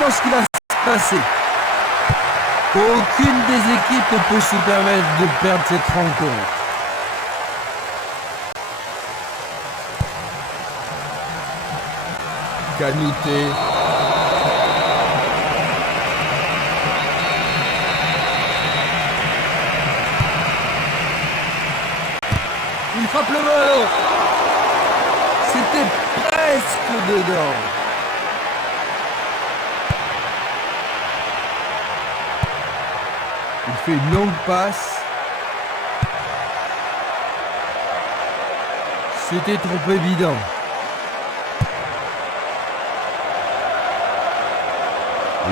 pense qu'il va se passer. Aucune des équipes ne peut se permettre de perdre cette rencontre. Canouté. Il frappe le ballon. C'était presque dedans. Il fait une longue passe. C'était trop évident.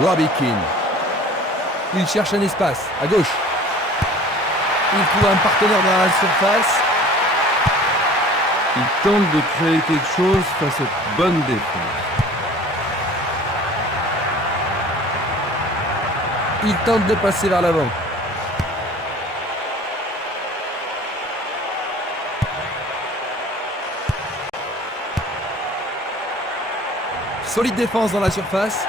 Robbie Keane. Il cherche un espace à gauche. Il trouve un partenaire dans la surface. Il tente de créer quelque chose face à cette bonne défense. Il tente de passer vers l'avant. Solide défense dans la surface.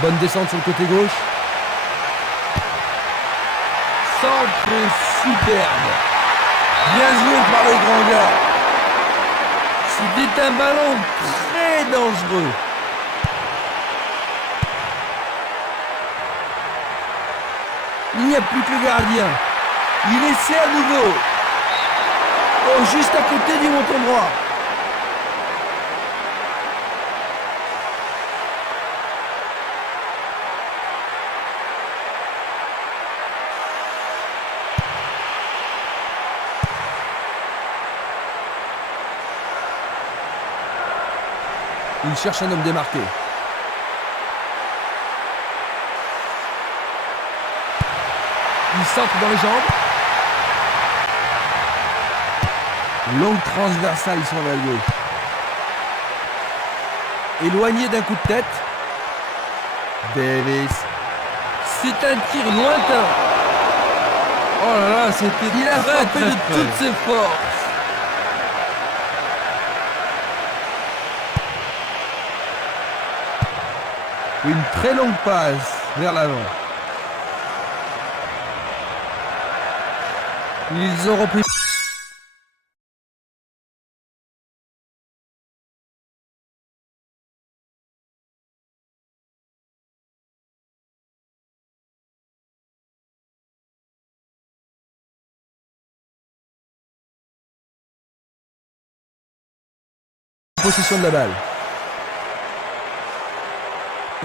Bonne descente sur le côté gauche. Centre superbe. Bien joué par les grands gars. C'était un ballon très dangereux. Il n'y a plus que le gardien. Il essaie à nouveau. Oh, juste à côté du montant droit. Il cherche un homme démarqué. Il centre dans les jambes. Longue transversale sur la gauche. Éloigné d'un coup de tête. Davis. C'est un tir lointain. Oh là là, c'était Il a frappé de toutes ses forces. Une très longue passe vers l'avant. Ils ont repris. Possession de la balle.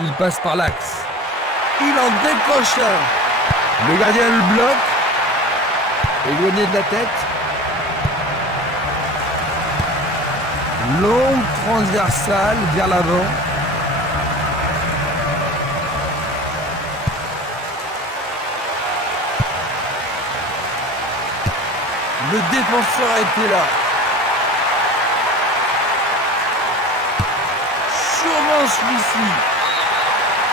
Il passe par l'axe. Il en décroche un. Le gardien le bloque. Éloigné de la tête. Longue transversale vers l'avant. Le défenseur a été là. Sûrement celui-ci.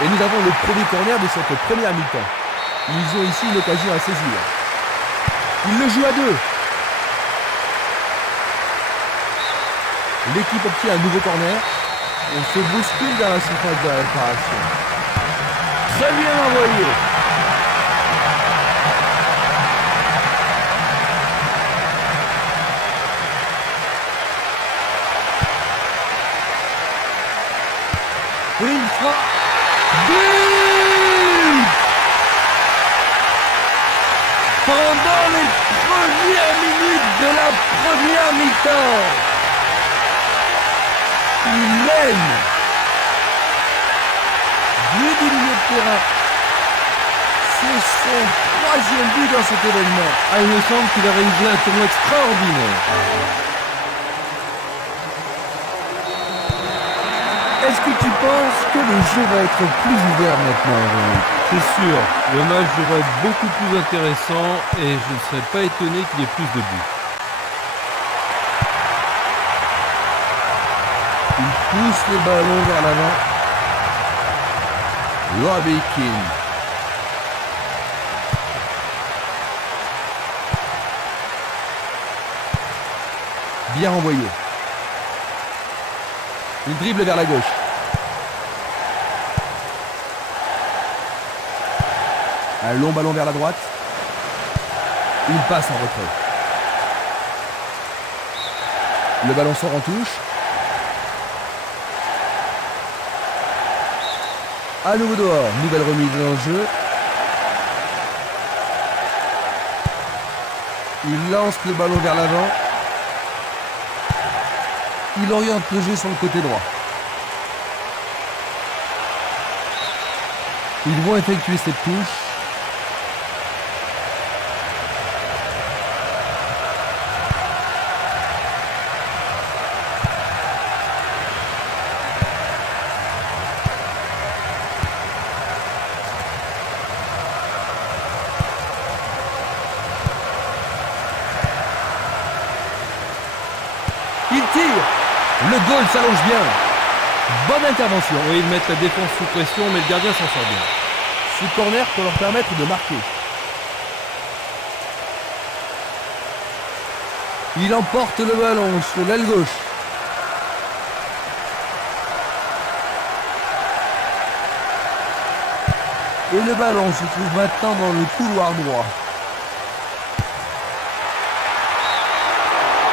Et nous avons le premier corner de cette première mi-temps. Ils ont ici une occasion à saisir. Ils le jouent à deux. L'équipe obtient un nouveau corner. On se bouscule dans la surface de la réparation. Très bien envoyé. Une frappe. But! Pendant les premières minutes de la première mi-temps, il mène. But du milieu de terrain. C'est son troisième but dans cet événement. Ah, il me semble qu'il a réalisé un tournoi extraordinaire. Est-ce que tu penses que le jeu va être plus ouvert maintenant, Jean-Luc ? C'est sûr, le match devrait être beaucoup plus intéressant et je ne serais pas étonné qu'il y ait plus de buts. Il pousse le ballon vers l'avant. Robbie Keane. Bien renvoyé. Il dribble vers la gauche. Un long ballon vers la droite. Il passe en retrait. Le ballon sort en touche. À nouveau dehors. Nouvelle remise dans le jeu. Il lance le ballon vers l'avant. Il oriente le jeu sur le côté droit. Ils vont effectuer cette touche. Il tire. Le goal s'allonge bien. Bonne intervention. Oui, ils mettent la défense sous pression, mais le gardien s'en sort bien. Ce corner peut leur permettre de marquer. Il emporte le ballon sur l'aile gauche. Et le ballon se trouve maintenant dans le couloir droit.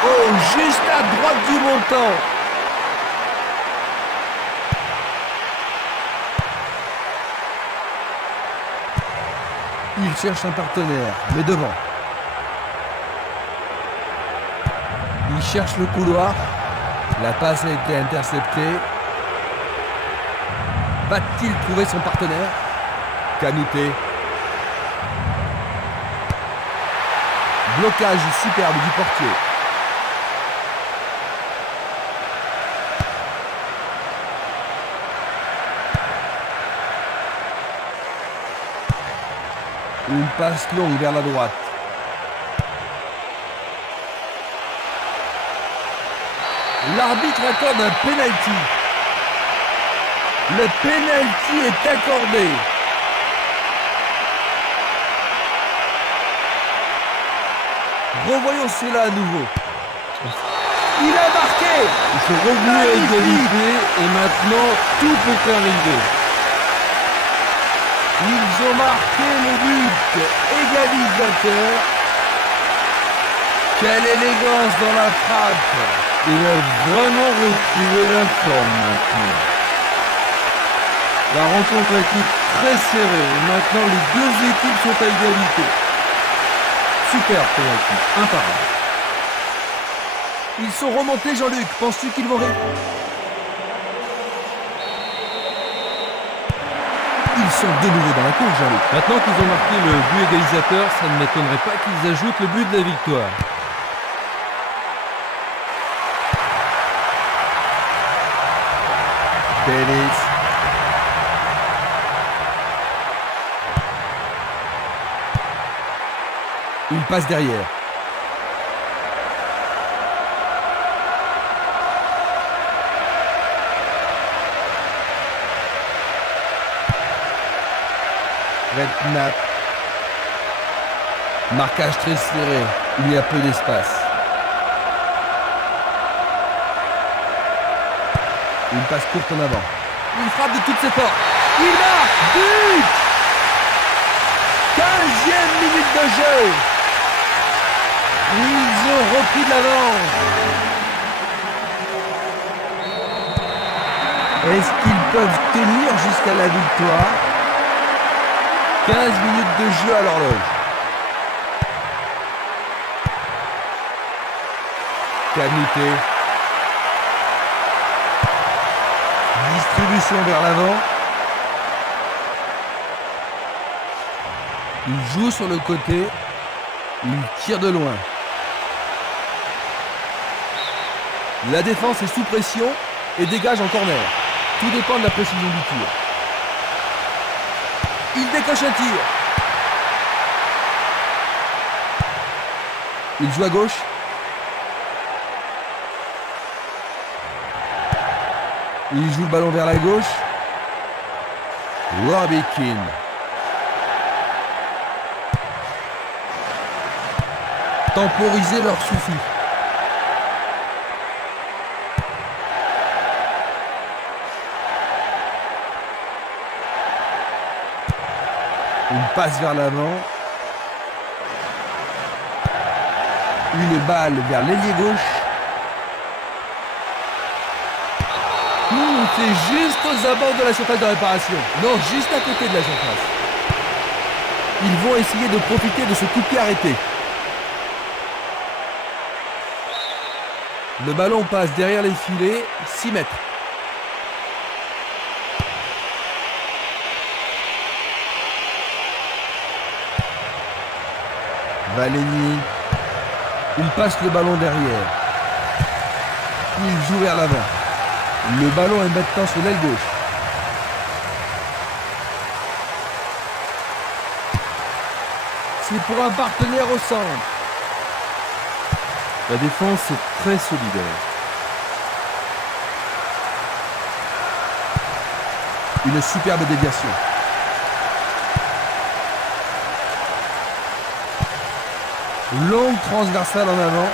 Oh, juste à droite du montant. Il cherche un partenaire, mais devant. Il cherche le couloir. La passe a été interceptée. Va-t-il trouver son partenaire? Kanouté. Blocage superbe du portier. Une passe longue vers la droite. L'arbitre accorde un penalty. Le penalty est accordé. Revoyons cela à nouveau. Il a marqué. Ils sont revenus à égalité et maintenant tout peut arriver. Ils ont marqué le but égalisateur. Quelle élégance dans la frappe. Il a vraiment retrouvé la forme maintenant. La rencontre a été très serrée et maintenant les deux équipes sont à égalité. Super penalty, imparable. Ils sont remontés, Jean-Luc. Penses-tu qu'ils vont Ils sont de nouveau dans la course, Jean-Luc. Maintenant qu'ils ont marqué le but égalisateur, ça ne m'étonnerait pas qu'ils ajoutent le but de la victoire. Dennis. Il passe derrière. Redknapp. Marquage très serré. Il y a peu d'espace. Une passe courte en avant. Une frappe de toutes ses forces. Il marque. But. 15e minute de jeu. Ils ont repris de l'avance. Est-ce qu'ils peuvent tenir jusqu'à la victoire? 15 minutes de jeu à l'horloge. Kanouté. Distribution vers l'avant. Il joue sur le côté. Il tire de loin. La défense est sous pression et dégage en corner. Tout dépend de la précision du tir. Il décoche un tir. Il joue à gauche. Il joue le ballon vers la gauche. Robbie Keane. Temporiser leur suffit. Une passe vers l'avant. Une balle vers l'ailier gauche. C'est juste aux abords de la surface de réparation. Non, juste à côté de la surface. Ils vont essayer de profiter de ce coup de pied arrêté. Le ballon passe derrière les filets, 6 mètres. Valény. Il passe le ballon derrière. Il joue vers l'avant. Le ballon est maintenant sur l'aile gauche. C'est pour un partenaire au centre. La défense est très solidaire. Une superbe déviation. Longue transversale en avant.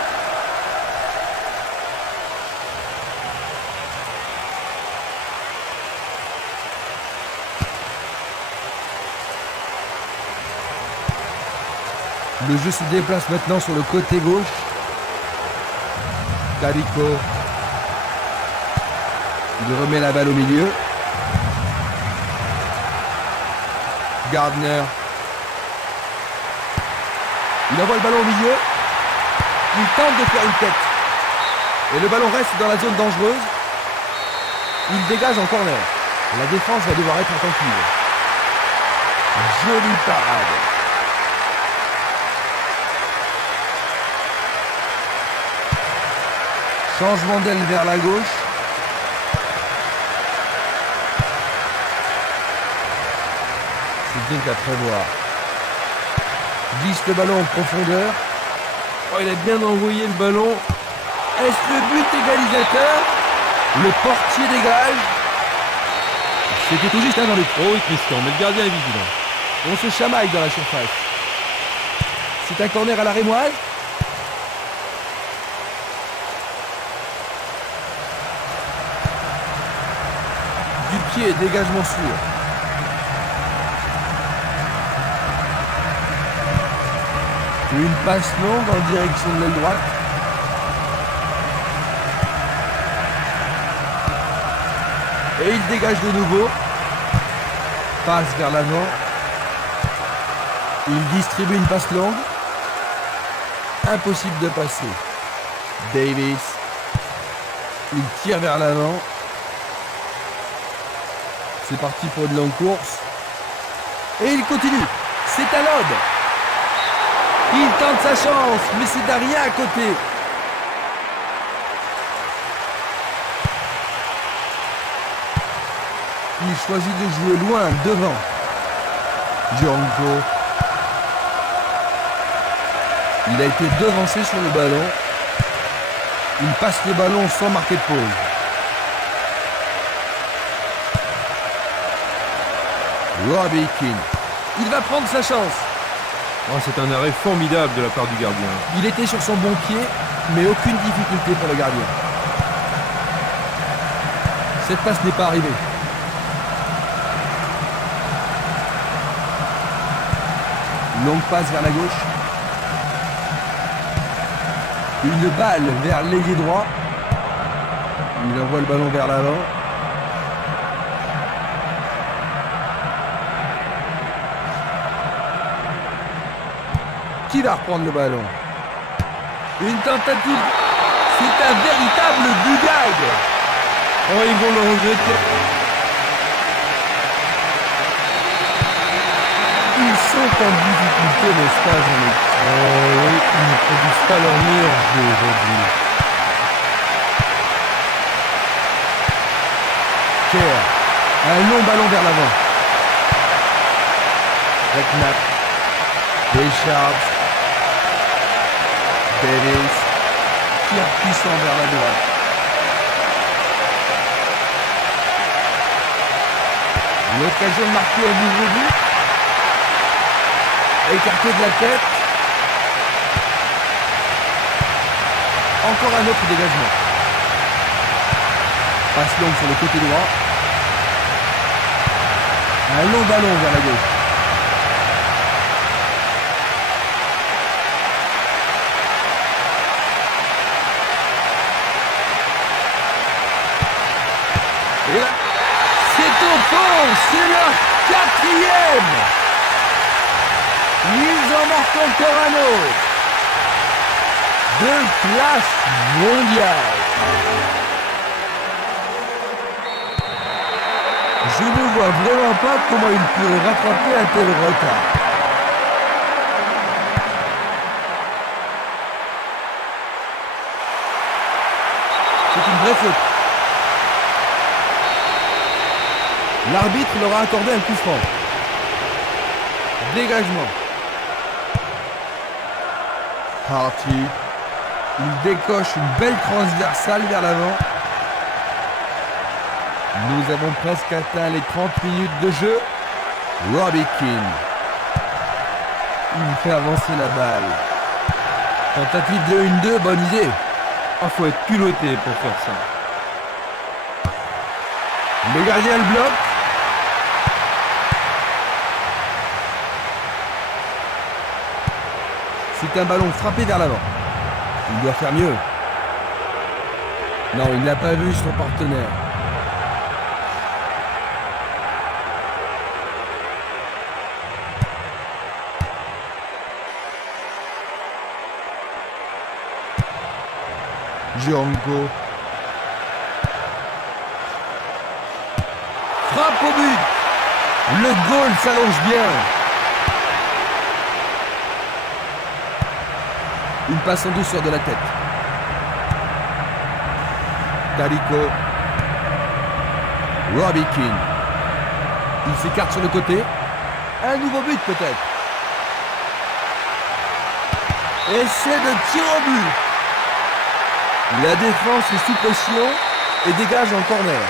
Le jeu se déplace maintenant sur le côté gauche. Carico. Il remet la balle au milieu. Gardner. Il envoie le ballon au milieu. Il tente de faire une tête. Et le ballon reste dans la zone dangereuse. Il dégage en corner. La défense va devoir être attentive. Jolie parade. Changement d'aile vers la gauche. C'est donc à prévoir. Glisse le ballon en profondeur. Oh, il a bien envoyé le ballon. Est-ce le but égalisateur? Le portier dégage. C'était tout juste un but. Oh oui, Christian, mais le gardien est vigilant. On se chamaille dans la surface. C'est un corner à la rémoise. Du pied, dégagement sûr. Une passe longue en direction de l'aile droite. Et il dégage de nouveau. Passe vers l'avant. Il distribue une passe longue. Impossible de passer. Davis. Il tire vers l'avant. C'est parti pour une longue course. Et il continue. C'est à l'aube. Il tente sa chance, mais c'est à rien à côté. Il choisit de jouer loin, devant. Django. Il a été devancé sur le ballon. Il passe le ballon sans marquer de pause. Robbie Keane. Il va prendre sa chance. Oh, c'est un arrêt formidable de la part du gardien. Il était sur son bon pied, mais aucune difficulté pour le gardien. Cette passe n'est pas arrivée. Longue passe vers la gauche. Une balle vers l'ailier droit. Il envoie le ballon vers l'avant. Qui va reprendre le ballon? Une tentative. C'est un véritable goulag. Oh, ils vont le regretter. Ils sont en difficulté, n'est-ce pas, Jean-Luc? Oh oui, ils ne produisent pas leur meilleur jeu aujourd'hui. Kerr. Un long ballon vers l'avant. Redknapp. Deschamps. Davis. Tir puissant vers la droite. L'occasion de marquer un nouveau but. Écarté de la tête. Encore un autre dégagement. Passe longue sur le côté droit. Un long ballon vers la gauche. Et là, c'est au fond, c'est leur quatrième. Ils en marquent encore un autre. De classe mondiale. Je ne vois vraiment pas comment il pourrait rattraper un tel retard. C'est une vraie faute. L'arbitre leur a accordé un coup franc. Dégagement. Harty. Il décoche une belle transversale vers l'avant. Nous avons presque atteint les 30 minutes de jeu. Robbie Keane. Il fait avancer la balle. Tentative de 1-2, bonne idée. Faut être culotté pour faire ça. Le gardien le bloque. C'est un ballon frappé vers l'avant. Il doit faire mieux. Non, il n'a pas vu son partenaire. Gianco. Frappe au but. Le goal s'allonge bien. Une passe en douceur de la tête. Talico. Robbie Keane. Il s'écarte sur le côté. Un nouveau but peut-être. Essai de tir au but. La défense est sous pression et dégage en corner.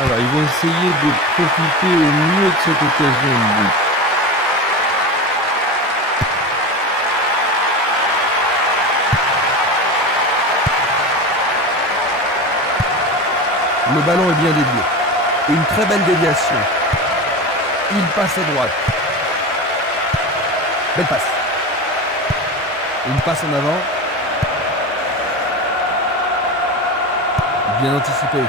Alors, ils vont essayer de profiter au mieux de cette occasion de but. Le ballon est bien dévié. Une très belle déviation. Il passe à droite. Belle passe. Une passe en avant. Bien anticipé.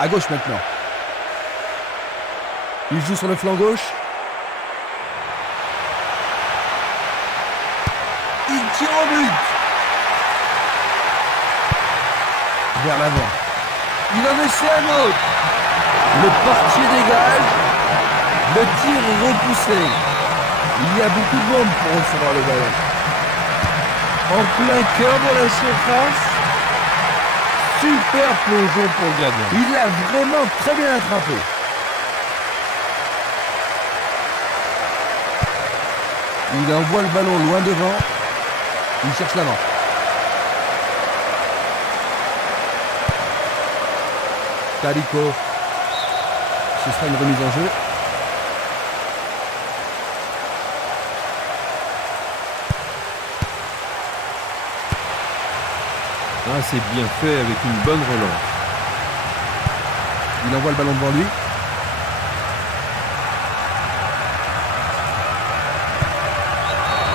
À gauche maintenant. Il joue sur le flanc gauche. Il tire au but. Vers l'avant. Il en essaie un autre. Le portier dégage. Le tir est repoussé. Il y a beaucoup de monde pour recevoir le ballon. En plein cœur de la surface. Super plongeon pour le gardien. Il l'a vraiment très bien attrapé. Il envoie le ballon loin devant. Il cherche l'avant. Talico. Ce sera une remise en jeu. Ah, c'est bien fait avec une bonne relance. Il envoie le ballon devant lui.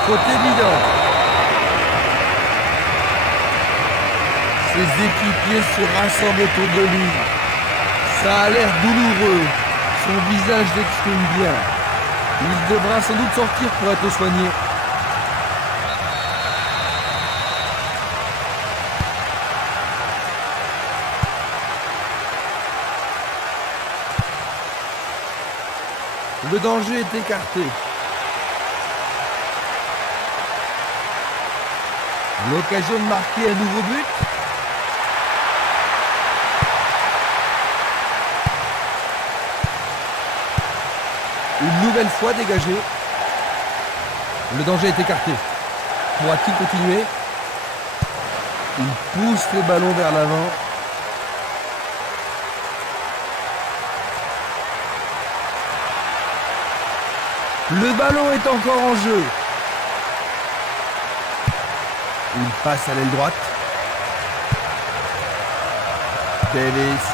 Faute évidente. Ses équipiers se rassemblent autour de lui. Ça a l'air douloureux. Son visage l'exprime bien. Il devra sans doute sortir pour être soigné. Le danger est écarté. L'occasion de marquer un nouveau but. Une nouvelle fois dégagé. Le danger est écarté. Pourra-t-il continuer? Il pousse le ballon vers l'avant. Le ballon est encore en jeu. Il passe à l'aile droite. Davis.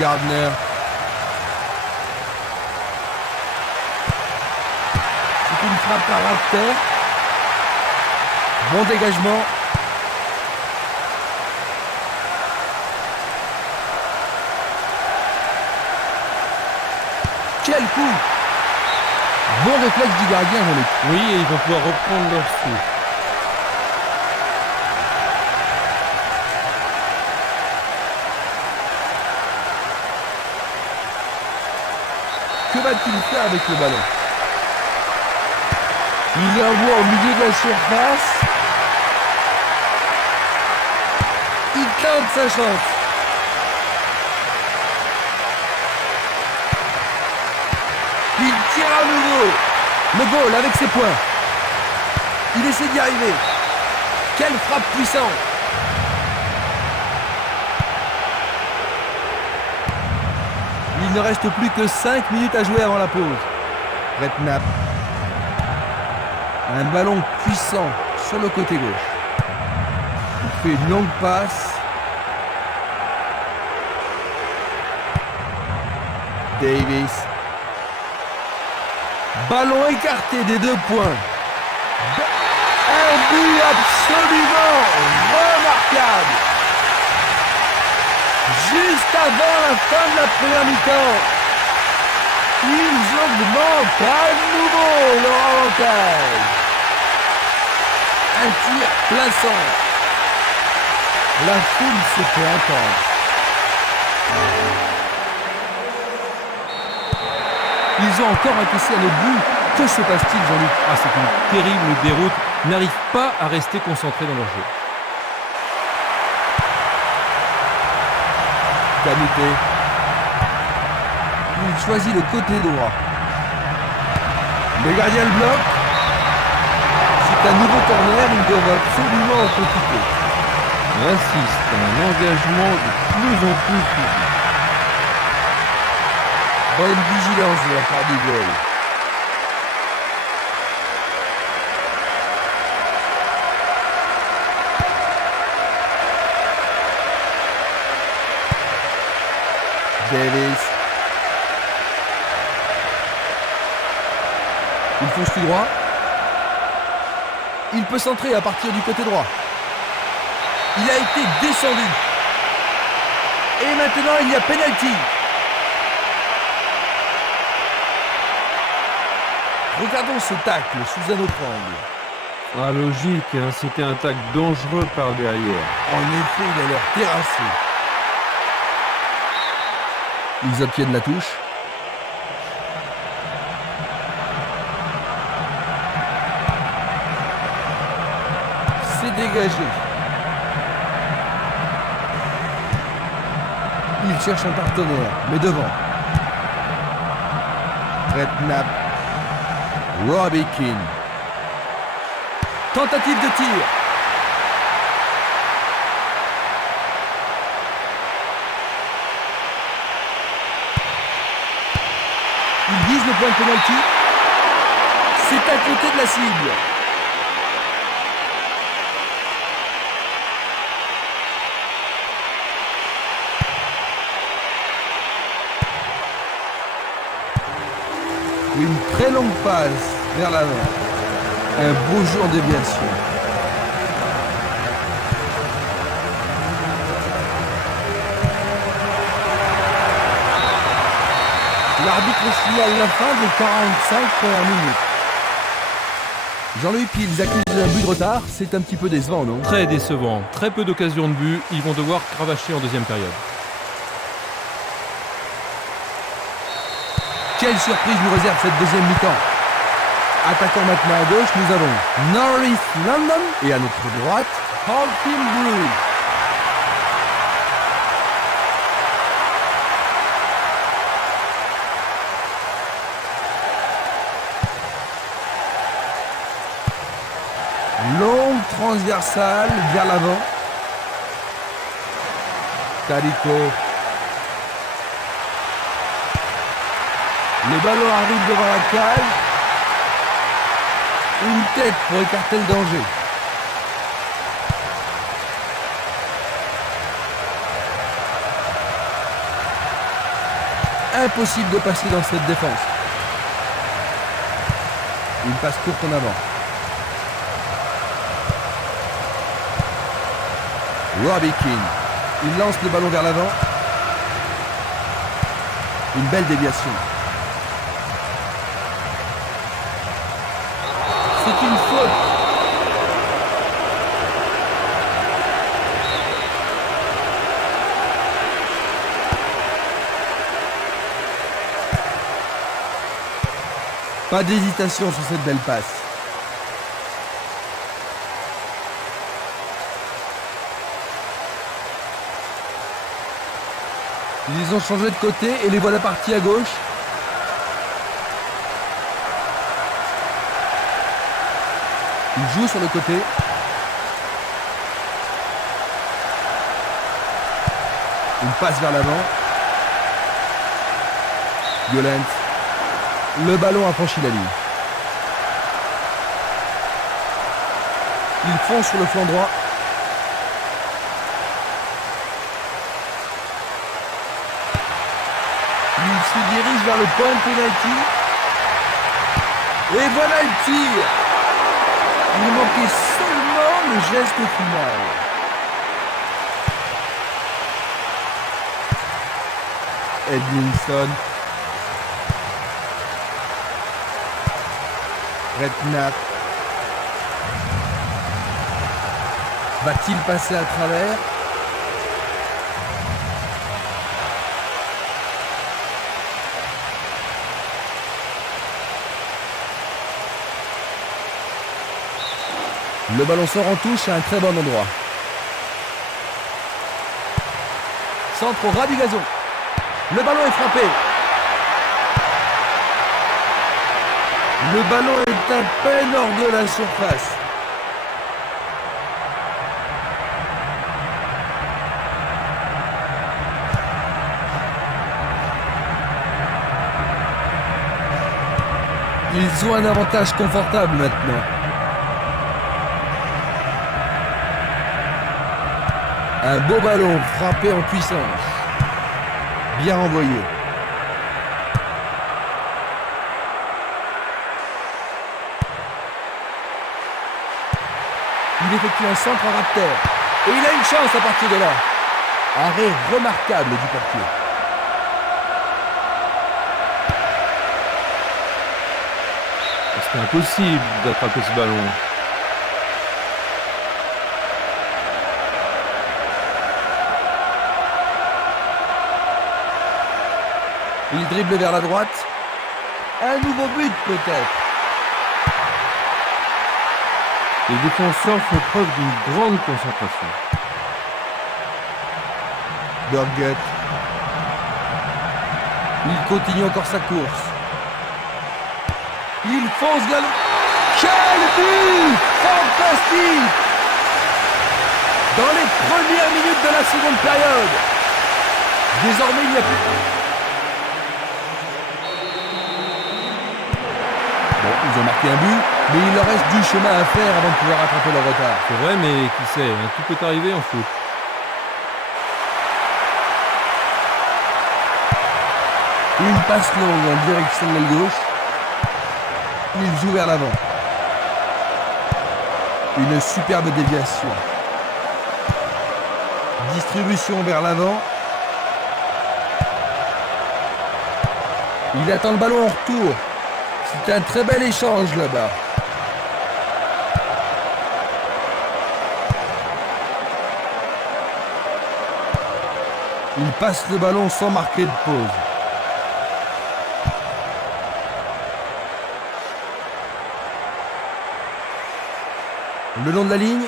Gardner. C'est une frappe par terre. Bon dégagement. Quel coup! Bon réflexe du gardien, Jean-Luc. Oui, et ils vont pouvoir reprendre leur souffle. Que va-t-il faire avec le ballon? Il l'envoie au milieu de la surface. Il tente sa chance. Il tire à nouveau. Le goal avec ses poings. Il essaie d'y arriver. Quelle frappe puissante. Il ne reste plus que 5 minutes à jouer avant la pause. Redknapp. Un ballon puissant sur le côté gauche. Il fait une longue passe. Davis. Ballon écarté des 2 points. Un but absolument remarquable. Juste avant la fin de la première mi-temps, ils augmentent à nouveau leur avantage. Un tir plein centre. La foule se fait entendre. Ils ont encore encaissé un autre but. Que se passe-t-il, Jean-Luc? Ah, c'est une terrible déroute. Ils n'arrivent pas à rester concentrés dans leur jeu. Canute. Il choisit le côté droit. Le gardien le bloque. C'est un nouveau corner, ils doivent absolument en profiter. On assiste à un engagement de plus en plus physique. Bonne vigilance de la part du goal. Davis. Il fonce tout droit. Il peut centrer à partir du côté droit. Il a été descendu. Et maintenant, il y a penalty. Regardons ce tacle sous un autre angle. Ah, logique, hein, c'était un tacle dangereux par derrière. En effet, il a l'air terrassé. Ils obtiennent la touche. C'est dégagé. Il cherche un partenaire, mais devant. Redknapp. Robbie Keane. Tentative de tir. Il vise le point de pénalty. C'est à côté de la cible. Une très longue passe vers l'avant. Un beau jeu en déviation. L'arbitre signale la fin des 45 premières minutes. Jean-Louis, ils accusent un but de retard. C'est un petit peu décevant, non? Très décevant. Très peu d'occasions de but. Ils vont devoir cravacher en deuxième période. Quelle surprise nous réserve cette deuxième mi-temps. Attaquant maintenant à gauche, nous avons Norris London et à notre droite, Holcim Bruce. Longue transversale vers l'avant. Calico. Le ballon arrive devant la cage. Une tête pour écarter le danger. Impossible de passer dans cette défense. Une passe courte en avant. Robbie Keane. Il lance le ballon vers l'avant. Une belle déviation. C'est une faute. Pas d'hésitation sur cette belle passe. Ils ont changé de côté et les voilà partis à gauche. Ils jouent sur le côté. Une passe vers l'avant. Violent. Le ballon a franchi la ligne. Ils foncent sur le flanc droit. Il se dirige vers le point de pénalty. Et voilà le tir. Il manquait seulement le geste final. Edmondson. Redknapp. Va-t-il passer à travers ? Le ballon sort en touche à un très bon endroit. Centre au ras du gazon. Le ballon est frappé. Le ballon est à peine hors de la surface. Ils ont un avantage confortable maintenant. Un beau ballon frappé en puissance. Bien envoyé. Il effectue un centre à ras de terre. Et il a une chance à partir de là. Arrêt remarquable du portier. C'est impossible d'attraper ce ballon. Il dribble vers la droite. Un nouveau but peut-être. Les défenseurs font preuve d'une grande concentration. Burgett. Il continue encore sa course. Il fonce vers le... Quel but! Fantastique! Dans les premières minutes de la seconde période. Désormais, il n'y a plus... Ils ont marqué un but, mais il leur reste du chemin à faire avant de pouvoir rattraper leur retard. C'est vrai, mais qui sait, tout peut arriver en foot. Une passe longue en direction de l'aile gauche. Il joue vers l'avant. Une superbe déviation. Distribution vers l'avant. Il attend le ballon en retour. C'est un très bel échange là-bas. Il passe le ballon sans marquer de pause. Le long de la ligne.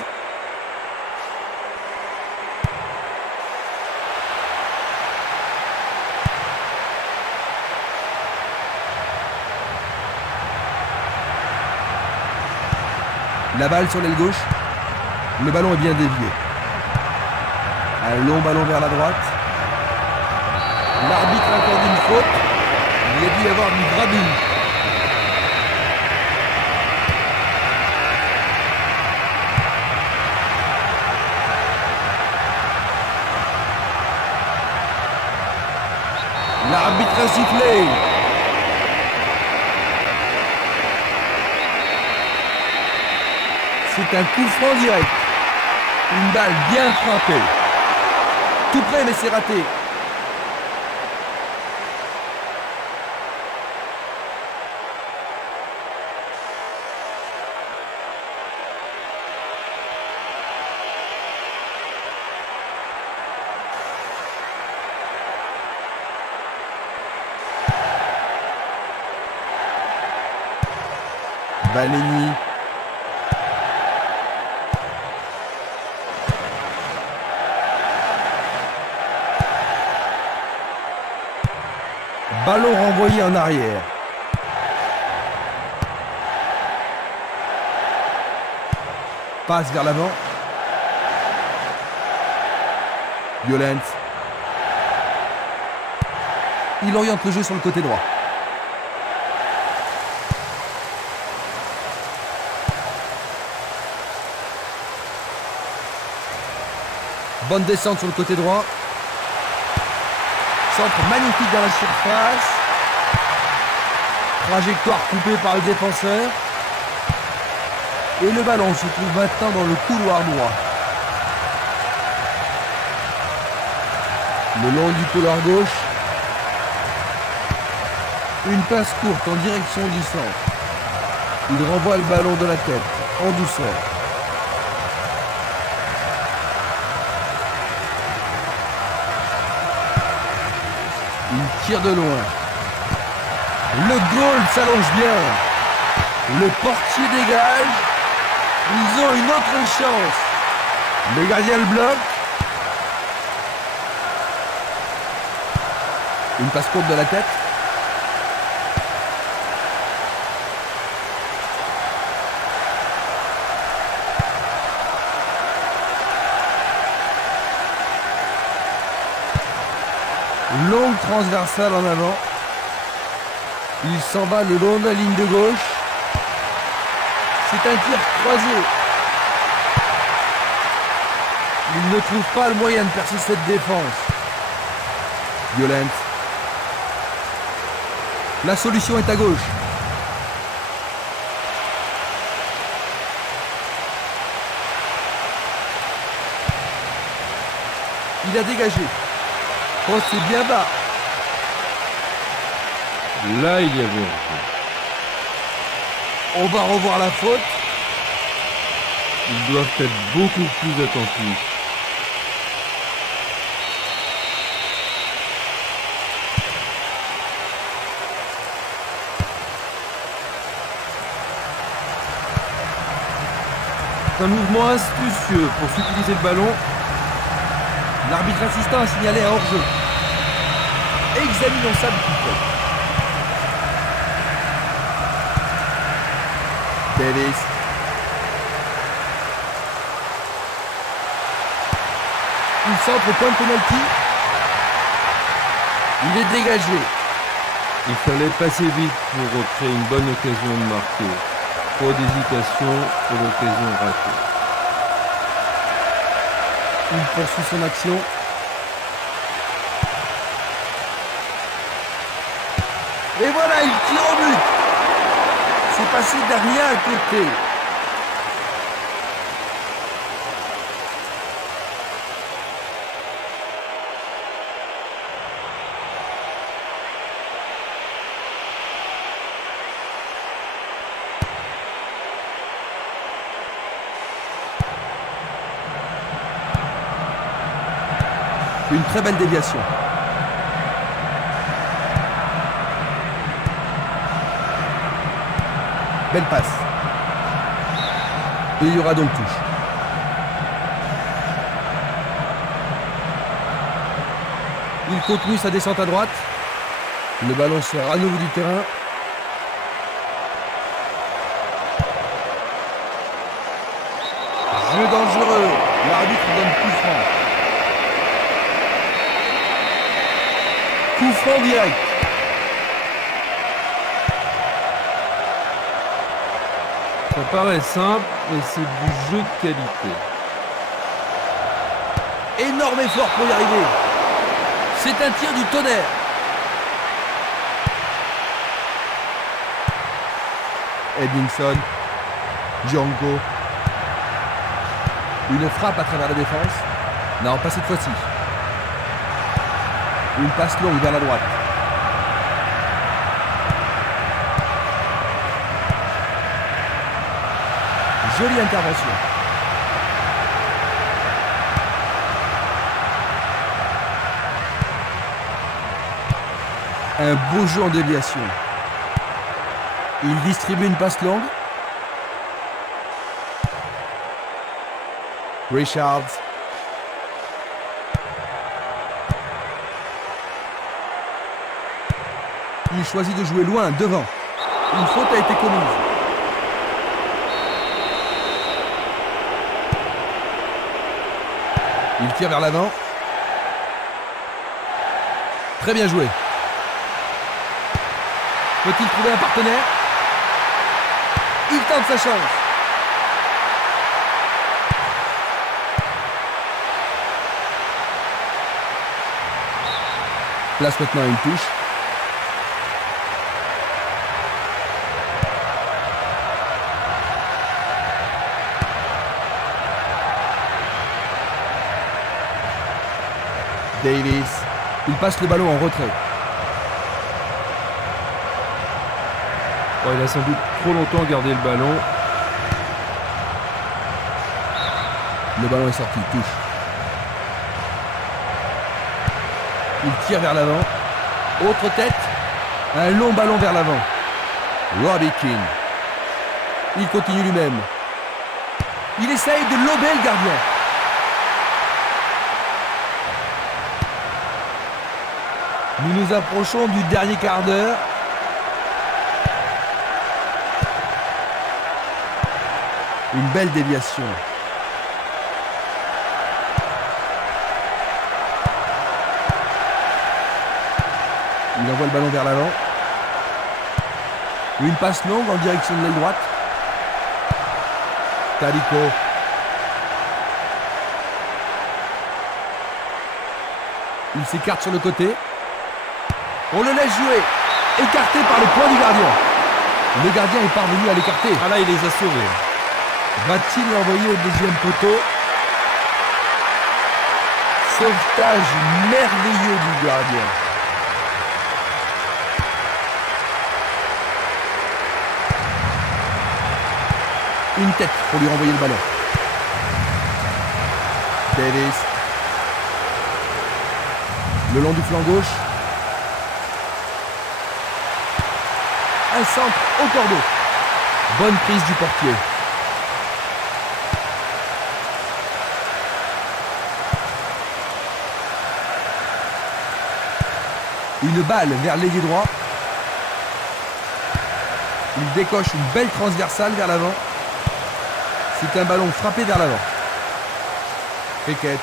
La balle sur l'aile gauche. Le ballon est bien dévié. Un long ballon vers la droite. L'arbitre accorde une faute. Il y a dû y avoir du grabuge. L'arbitre a sifflé. C'est un coup franc direct. Une balle bien frappée. Tout près, mais c'est raté. Balény. Ballon renvoyé en arrière. Passe vers l'avant. Violent. Il oriente le jeu sur le côté droit. Bonne descente sur le côté droit. Centre magnifique dans la surface. Trajectoire coupée par le défenseur. Et le ballon se trouve maintenant dans le couloir droit. Le long du couloir gauche. Une passe courte en direction du centre. Il renvoie le ballon de la tête, en douceur. Il tire de loin. Le goal s'allonge bien. Le portier dégage. Ils ont une autre chance. Le gardien le bloque. Une passe courte de la tête. Longue transversale en avant. Il s'en va le long de la ligne de gauche. C'est un tir croisé. Il ne trouve pas le moyen de percer cette défense. Violent. La solution est à gauche. Il a dégagé. Oh, c'est bien bas. Là, il y avait un jeu. On va revoir la faute. Ils doivent être beaucoup plus attentifs. C'est un mouvement astucieux pour s'utiliser le ballon. L'arbitre assistant a signalé un hors-jeu. Examinons ça de plus près. Davis. Il centre au point de pénalty. Il est dégagé. Il fallait passer vite pour créer une bonne occasion de marquer. Trop d'hésitation pour l'occasion ratée. Il poursuit son action. Et voilà, il tire au but. C'est passé derrière à côté. Une très belle déviation. Belle passe. Et il y aura donc touche. Il continue sa descente à droite. Le ballon sort à nouveau du terrain. Jeu dangereux. L'arbitre donne coup franc. Coup franc direct. Ça paraît simple, mais c'est du jeu de qualité. Énorme effort pour y arriver. C'est un tir du tonnerre. Edmondson. Django. Une frappe à travers la défense. Non, pas cette fois-ci. Une passe longue vers la droite. Jolie intervention. Un beau jeu en déviation. Il distribue une passe longue. Richards. Il choisit de jouer loin, devant. Une faute a été commise. Il tire vers l'avant. Très bien joué. Peut-il trouver un partenaire? Il tente sa chance. Place maintenant une touche. Davis. Il passe le ballon en retrait. Oh, il a sans doute trop longtemps gardé le ballon. Le ballon est sorti, touche. Il tire vers l'avant. Autre tête. Un long ballon vers l'avant. Robbie King. Il continue lui-même. Il essaye de lober le gardien. Nous nous approchons du dernier quart d'heure. Une belle déviation. Il envoie le ballon vers l'avant. Une passe longue en direction de l'aile droite. Tadico. Il s'écarte sur le côté. On le laisse jouer. Écarté par le poing du gardien. Le gardien est parvenu à l'écarter. Ah là, il les a sauvés. Va-t-il l'envoyer au deuxième poteau? Sauvetage merveilleux du gardien. Une tête pour lui renvoyer le ballon. Davis. Le long du flanc gauche. Un centre au cordeau. Bonne prise du portier. Une balle vers l'ailier droit. Il décoche une belle transversale vers l'avant. C'est un ballon frappé vers l'avant. Pickett.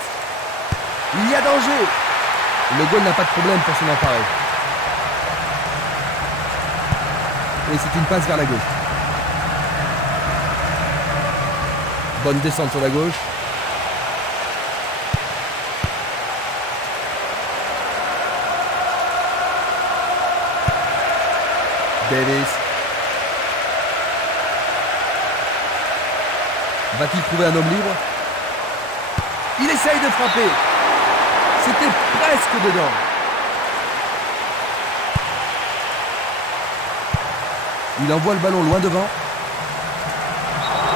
Il y a danger. Le goal n'a pas de problème pour s'en emparer. Et c'est une passe vers la gauche. Bonne descente sur la gauche. Davis. Va-t-il trouver un homme libre? Il essaye de frapper. C'était presque dedans. Il envoie le ballon loin devant.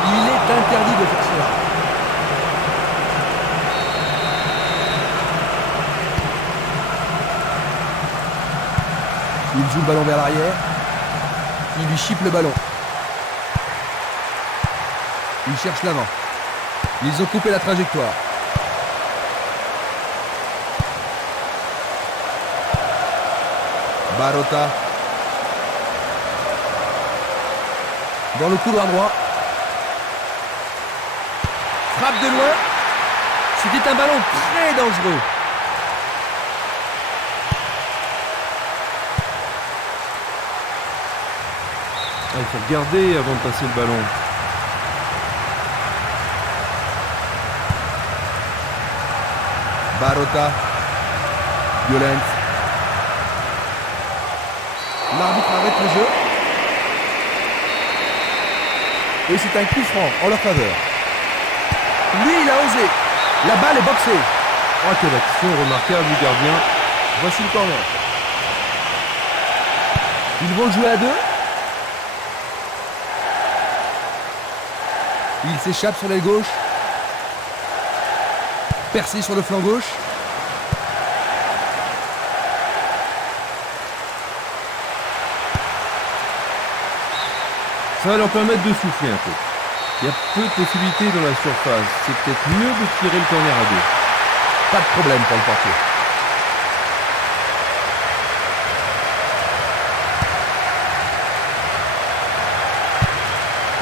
Il est interdit de faire cela. Il joue le ballon vers l'arrière. Il lui chipe le ballon. Il cherche l'avant. Ils ont coupé la trajectoire. Barota. Dans le couloir droit. Frappe de loin. C'était un ballon très dangereux. Ah, il faut regarder avant de passer le ballon. Barota. Violent. L'arbitre arrête le jeu. Et c'est un coup franc en leur faveur. Lui, il a osé. La balle est boxée. Oh, quelle action remarquable du gardien. Voici le corner. Ils vont jouer à deux. Il s'échappe sur l'aile gauche. Percé sur le flanc gauche. Ça va leur permettre de souffler un peu. Il y a peu de possibilités dans la surface. C'est peut-être mieux de tirer le corner à deux. Pas de problème pour le portier.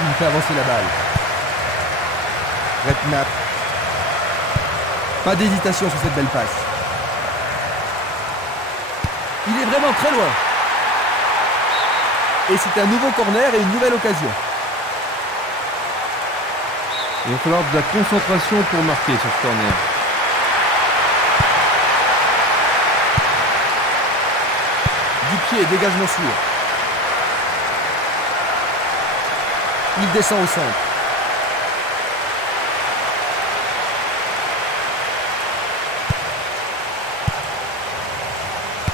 Il fait avancer la balle. Redknapp. Pas d'hésitation sur cette belle passe. Il est vraiment très loin. Et c'est un nouveau corner et une nouvelle occasion. Il va falloir de la concentration pour marquer sur ce corner. Du pied, dégagement sûr. Il descend au centre.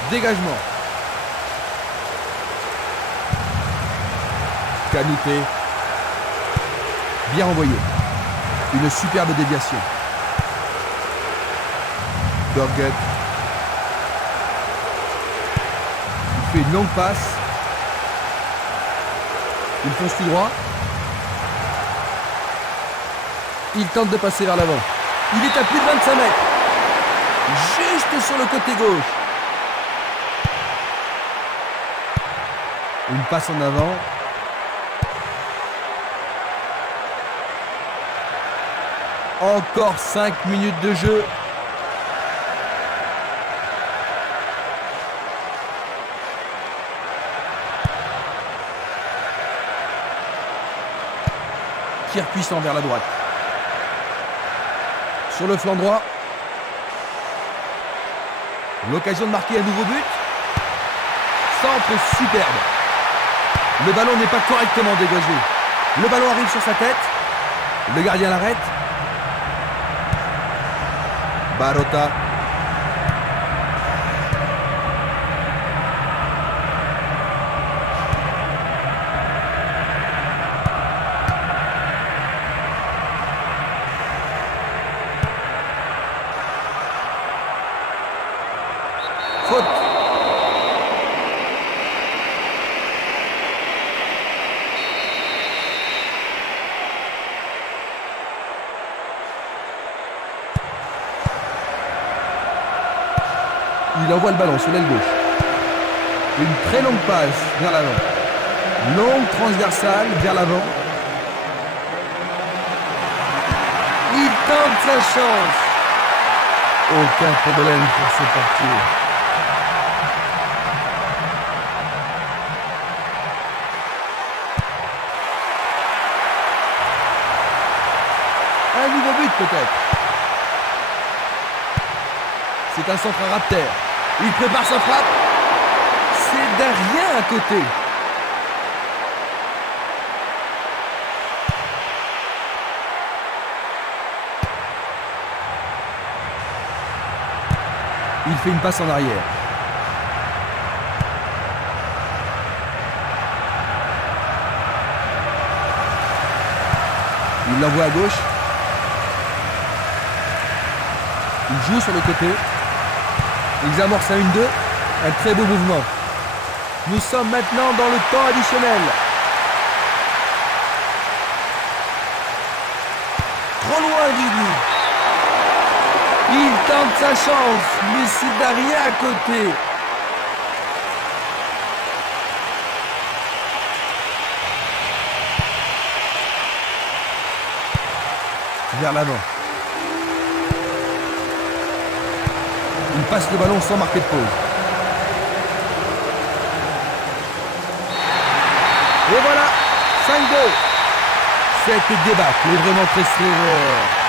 Dégagement. Canouté. Bien envoyé. Une superbe déviation. Burgut. Il fait une longue passe. Il fonce tout droit. Il tente de passer vers l'avant. Il est à plus de 25 mètres. Juste sur le côté gauche. Une passe en avant. Encore 5 minutes de jeu. Tir puissant vers la droite. Sur le flanc droit. L'occasion de marquer un nouveau but. Centre superbe. Le ballon n'est pas correctement dégagé. Le ballon arrive sur sa tête. Le gardien l'arrête. Barota. Faute. Il envoie le ballon sur l'aile gauche. Une très longue passe vers l'avant. Longue transversale vers l'avant. Il tente sa chance. Aucun problème pour ce portier. Un nouveau but peut-être. C'est un centre à Rapter. Il prépare sa frappe. C'est derrière à côté. Il fait une passe en arrière. Il l'envoie à gauche. Il joue sur le côté. Ils amorcent un 1-2. Un très beau mouvement. Nous sommes maintenant dans le temps additionnel. Trop loin du but. Il tente sa chance, mais c'est derrière à côté. Vers l'avant. Il passe le ballon sans marquer de pause. Et voilà, 5-2. Cette débâcle est vraiment très sévère.